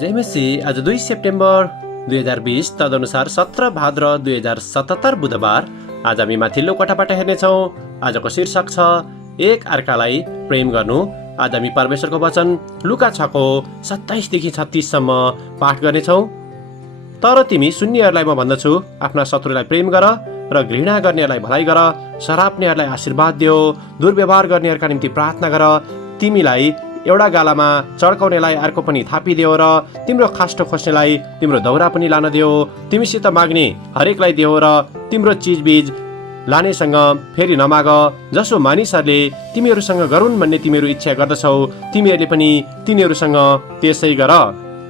जय मसीह। आज 2 सेप्टेम्बर 2020 तदनुसार 17 भाद्र 2077 बुधबार। आज हामी माथिल्लो कोठाबाट हेर्नेछौँ। आजको शीर्षक छ एक अर्कालाई प्रेम गर्नु। आज हामी परमेश्वरको वचन लुका 6को 27 देखि 36 सम्म पाठ गर्नेछौँ। तर तिमी सुन्नेहरूलाई म भन्दछु, आफ्ना शत्रुलाई प्रेम गर र घृणा गर्नेहरूलाई भलाइ गर, सराप्नेहरूलाई आशीर्वाद देऊ, दुर्व्यवहार गर्नेहरूका निम्ति प्रार्थना गर। तिमीलाई एउटा गालामा चड्काउनेलाई अर्को पनि थापिदेऊ र तिम्रो खास्टो खोज्नेलाई तिम्रो दौरा पनि लान देऊ। तिमीसित माग्ने हरेकलाई देऊ र तिम्रो चिजबिज लानेसँग फेरि नमाग। जसो मानिसहरूले तिमीहरूसँग गरून् भन्ने तिमीहरू इच्छा गर्दछौ, तिमीहरूले पनि तिनीहरूसँग त्यसै गर।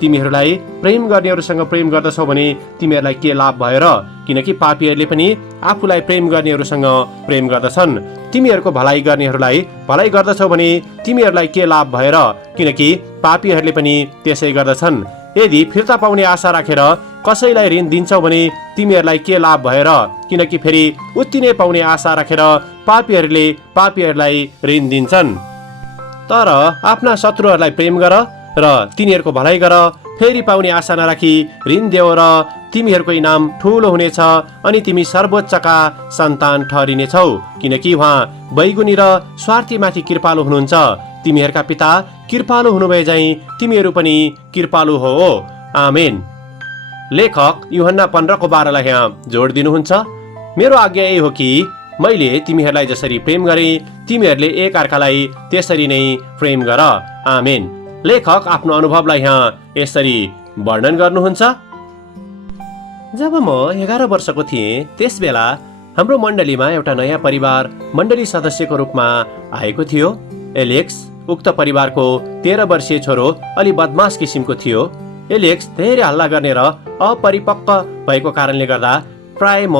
तिमीहरूलाई प्रेम गर्नेहरूसँग प्रेम गर्दछौ भने तिमीहरूलाई के लाभ भयो र? किनकि पापीहरूले पनि आफूलाई प्रेम गर्नेहरूसँग प्रेम गर्दछन्। तिमीहरूको भलाइ गर्नेहरूलाई भलाइ गर्दछौ भने तिमीहरूलाई के लाभ भयो र? किनकि पापीहरूले पनि त्यसै गर्दछन्। यदि फिर्ता पाउने आशा राखेर कसैलाई ऋण दिन्छौ भने तिमीहरूलाई के लाभ भयो र? किनकि फेरि उति नै पाउने आशा राखेर पापीहरूले पापीहरूलाई ऋण दिन्छन्। तर आफ्ना शत्रुहरूलाई प्रेम गर र तिनीहरूको भलाइ गर, फेरि पाउने आशा नराखी ऋण देऊ र तिमीहरूको इनाम ठुलो हुनेछ अनि तिमी सर्वोच्चका सन्तान ठहरिनेछौ। किनकि उहाँ बैगुनी र स्वार्थीमाथि कृपालु हुनुहुन्छ। तिमीहरूका पिता कृपालु हुनुभए झैं तिमीहरू पनि कृपालु हो। आमेन। लेखक यूहन्ना 15:12 लाई यहाँ जोड दिनुहुन्छ। मेरो आज्ञा यही हो कि मैले तिमीहरूलाई जसरी प्रेम गरेँ तिमीहरूले एक अर्कालाई त्यसरी नै प्रेम गर। आमेन। लेखक आफ्नो अनुभवलाई यहाँ यसरी वर्णन गर्नुहुन्छ। जब म 11 वर्षको थिएँ त्यस बेला हाम्रो मण्डलीमा एउटा नयाँ परिवार मण्डली सदस्यको रूपमा आएको थियो। एलेक्स उक्त परिवारको 13 वर्षीय छोरो अलि बदमास किसिमको थियो। एलेक्स धेरै हल्ला गर्ने र अपरिपक्व भएको कारणले गर्दा प्राय म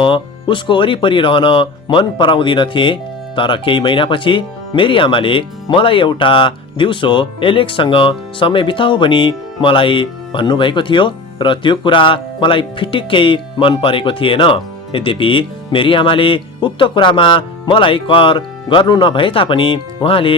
उसको वरिपरि रहन मन पराउँदिन थिएँ। तर केही महिनापछि मेरी आमाले मलाई एउटा दिउँसो एलेक्ससँग समय बिताऊ भनी मलाई भन्नुभएको थियो र त्यो कुरा मलाई फिटिक्कै मन परेको थिएन। यद्यपि मेरी आमाले उक्त कुरामा मलाई कर गर्नु नभए तापनि उहाँले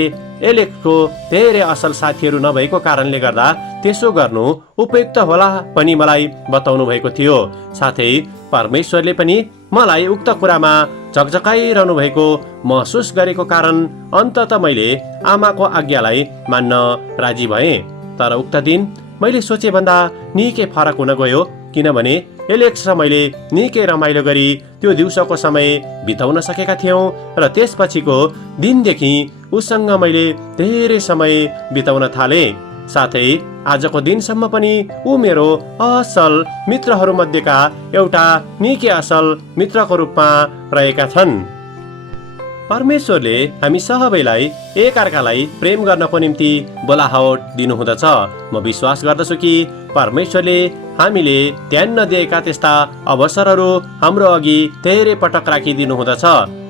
एलेक्सको धेरै असल साथीहरू नभएको कारणले गर्दा त्यसो गर्नु उपयुक्त होला पनि मलाई बताउनु भएको थियो। साथै परमेश्वरले पनि मलाई उक्त कुरामा झकझकाइरहनु भएको महसुस गरेको कारण अन्तत मैले आमाको आज्ञालाई मान्न राजी भएँ। तर उक्त दिन मैले सोचे भन्दा निकै फरक हुन गयो, किनभने एलेक्स र मैले निकै रमाइलो गरी त्यो दिउँसोको समय बिताउन सकेका थियौँ र त्यसपछिको दिनदेखि उसँग मैले धेरै समय बिताउन थालेँ। साथै आजको दिनसम्म पनि ऊ मेरो असल मित्रहरू मध्येका एउटा निकै असल मित्रको रूपमा रहेका छन्। परमेश्वरले हामी सबैलाई एक अर्कालाई प्रेम गर्नको निम्ति बोलाहट दिनुहुँदछ। म विश्वास गर्दछु कि परमेश्वरले हामीले ध्यान नदिएका त्यस्ता अवसरहरू हाम्रो अघि धेरै पटक राखिदिनु हुँदछ।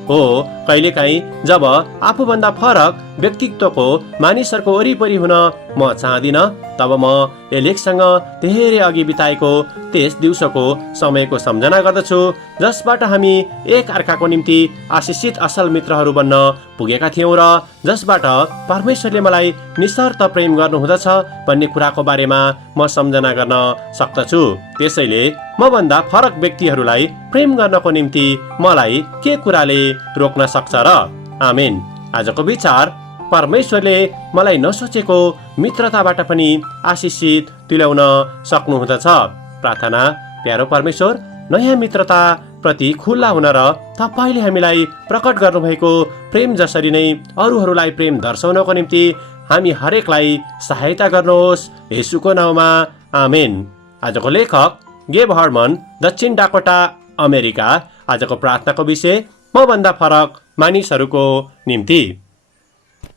हो, कहिलेकाहीँ जब आफूभन्दा फरक व्यक्तित्वको मानिसहरूको वरिपरि हुन म चाहदिन, तब म एलेक्ससँग धेरै अघि बिताएको त्यस दिउँसोको समयको सम्झना गर्दछु, जसबाट हामी एक अर्काको निम्ति आशिषित असल मित्रहरू बन्न पुगेका थियौँ र जसबाट परमेश्वरले मलाई निशर्त प्रेम गर्नुहुँदछ भन्ने कुराको बारेमा म सम्झना गर्न सक्दछु। त्यसैले मभन्दा फरक व्यक्तिहरूलाई प्रेम गर्नको निम्ति मलाई के कुराले रोक्न सक्छ र? आमेन। आजको विचार, परमेश्वरले मलाई नसोचेको मित्रताबाट पनि आशिषित तुल्याउन सक्नुहुँदछ। प्रार्थना। प्यारो परमेश्वर, नयाँ मित्रता प्रति खुल्ला हुन र तपाईले हामीलाई प्रकट गर्नुभएको प्रेम जसरी नै अरूहरूलाई प्रेम दर्शाउनको निम्ति हामी हरेकलाई सहायता गर्नुहोस्, येशूको नाउँमा। आमेन। आजको लेखक गेब हर्मन, दक्षिण डाकोटा, अमेरिका। आजको प्रार्थनाको विषय, मभन्दा फरक मानिसहरूको निम्ति।